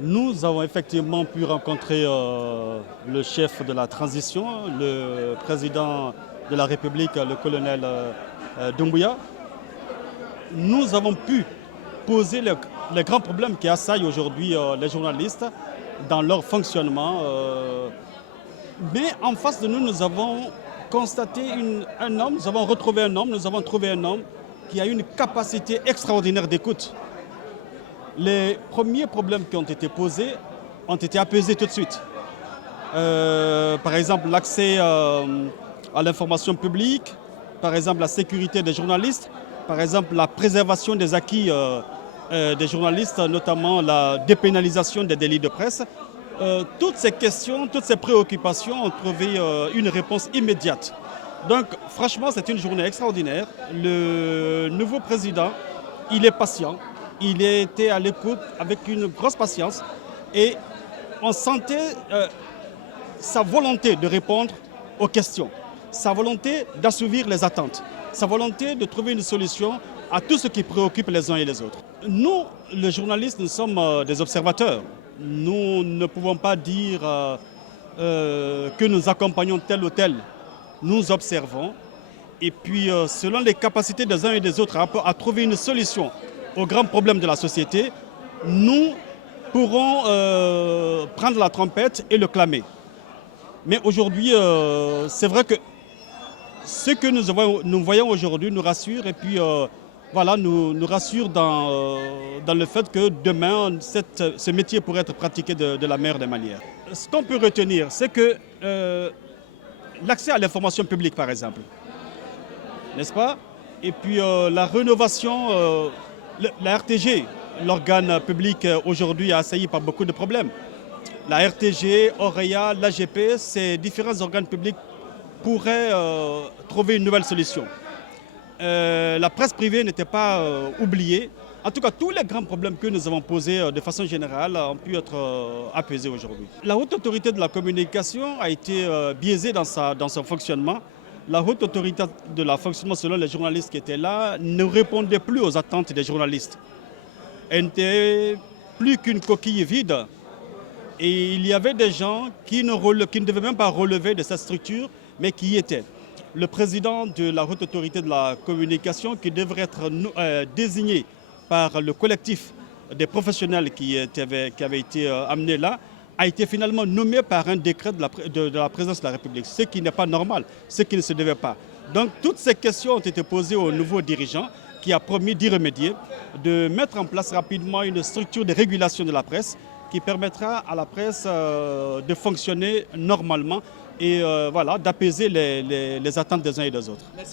Nous avons effectivement pu rencontrer le chef de la transition, le président de la République, le colonel Doumbouya. Nous avons pu poser les grands problèmes qui assaillent aujourd'hui les journalistes dans leur fonctionnement. Mais en face de nous, nous avons constaté un homme, nous avons retrouvé un homme, nous avons trouvé un homme qui a une capacité extraordinaire d'écoute. Les premiers problèmes qui ont été posés ont été apaisés tout de suite. Par exemple, l'accès à l'information publique, par exemple la sécurité des journalistes, par exemple la préservation des acquis des journalistes, notamment la dépénalisation des délits de presse. Toutes ces questions, toutes ces préoccupations ont trouvé une réponse immédiate. Donc franchement, c'est une journée extraordinaire. Le nouveau président, il est patient. Il a été à l'écoute avec une grosse patience et on sentait sa volonté de répondre aux questions, sa volonté d'assouvir les attentes, sa volonté de trouver une solution à tout ce qui préoccupe les uns et les autres. Nous, les journalistes, nous sommes des observateurs. Nous ne pouvons pas dire que nous accompagnons tel ou tel. Nous observons et puis selon les capacités des uns et des autres à trouver une solution aux grands problèmes de la société, nous pourrons prendre la trompette et le clamer. Mais aujourd'hui, c'est vrai que ce que nous voyons aujourd'hui nous rassure et puis voilà, nous rassure dans le fait que demain, ce métier pourrait être pratiqué de la meilleure des manières. Ce qu'on peut retenir, c'est que l'accès à l'information publique, par exemple, n'est-ce pas? Et puis la rénovation, la RTG, l'organe public aujourd'hui assailli par beaucoup de problèmes. La RTG, OREA, l'AGP, ces différents organes publics pourraient trouver une nouvelle solution. La presse privée n'était pas oubliée. En tout cas, tous les grands problèmes que nous avons posés de façon générale ont pu être apaisés aujourd'hui. La haute autorité de la communication a été biaisée dans son fonctionnement. La haute autorité de la fonctionnement, selon les journalistes qui étaient là, ne répondait plus aux attentes des journalistes. Elle n'était plus qu'une coquille vide. Et il y avait des gens qui ne devaient même pas relever de cette structure, mais qui y étaient. Le président de la haute autorité de la communication, qui devrait être désigné par le collectif des professionnels qui avaient été amenés là, a été finalement nommé par un décret de la présidence de la République, ce qui n'est pas normal, ce qui ne se devait pas. Donc toutes ces questions ont été posées au nouveau dirigeant qui a promis d'y remédier, de mettre en place rapidement une structure de régulation de la presse qui permettra à la presse de fonctionner normalement et voilà, d'apaiser les attentes des uns et des autres. Merci.